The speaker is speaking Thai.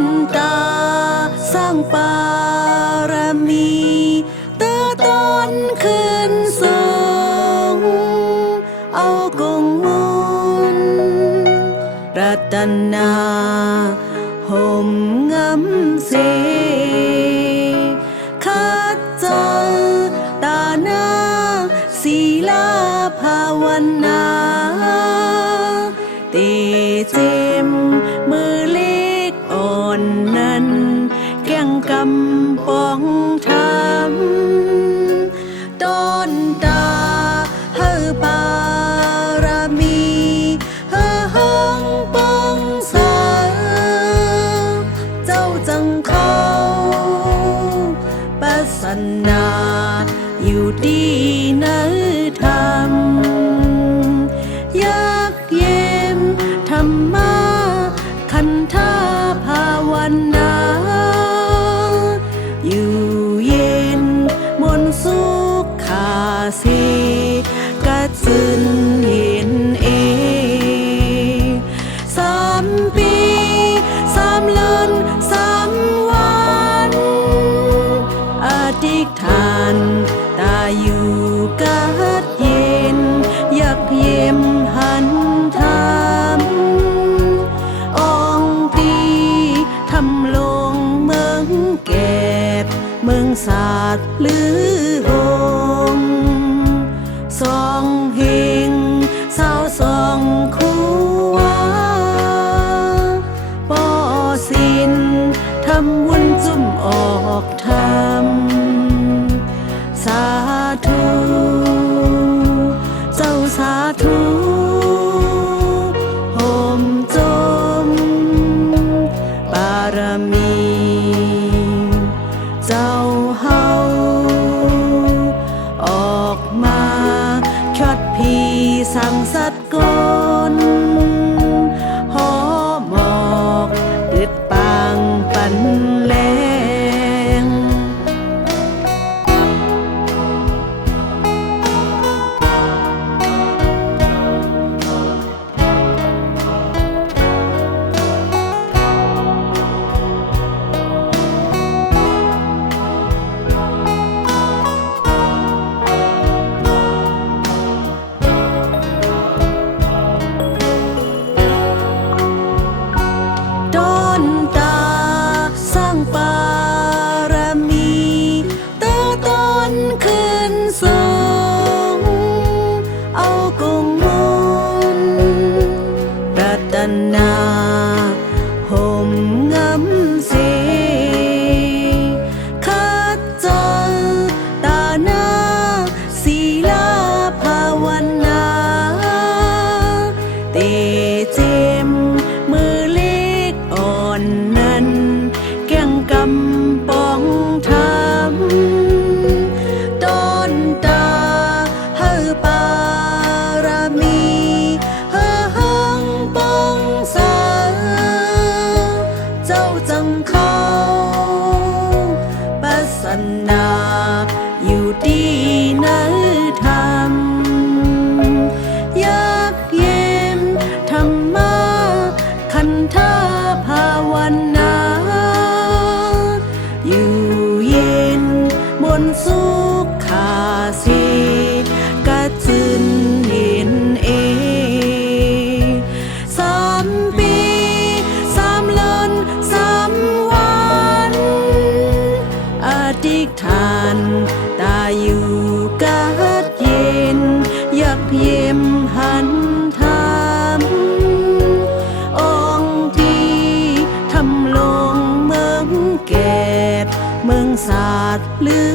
นตาสร้างปารมีเติร์ต้นขึ้นสูงเอากงมุนรัตนาห่มงำเสคัดเจอตาหน้าศีลาภาวนาเตเจมมือเล็กอ่อนนั้นแก่งกำปองทำต้นตาเฮอปารมีเฮอห้องปองสาเจ้าจังเขาปัสนาอยู่ดีเนื้อธรรมยักเย็มธรรมะคันธาภาวนาอยู่เย็นมนต์สุขขาเสกะจึนเย็น3 ปี 3 เดือน 3 วันอธิษฐานตาอยู่กัดเย็นอยากเยี่ยมหันธรรมองค์ตีทำลงเมืองแก่เมืองศาสตร์หรือองค์สองเฮงสาวสองคู่ว่าปอสินทำวุ้นจุ่มออกทำสาธุเจ้าสาธุโฮมจมบารมีเจ้าเฮาออกมาชดพีสั่งสัตว์กลหอหมอกติดปางปันแลงต้นตาสร้างปารมีเติร์ต้นขึ้นสูงเอากงมุนรัตนาห่มงำเสคัดเจอตาหน้าศีลาภาวนาเตเจมมือเล็กอ่อนนั้นแก่งกำปองทำต้นตาเฮอปารมีเฮอห้องปองสาเจ้าจังเขาปัสนาอยู่ดีเนื้อธรรมยักเย็มธรรมะคันธาภาวนาอยู่เย็นมนต์สุขขาเสกะจึนเย็น3 ปี 3 เดือน 3 วันอธิษฐานตาอยู่กัดเย็นอยากเยี่ยมหันธรรมองค์ที่ทำลงเมืองแก่เมืองศาสตร์หรือ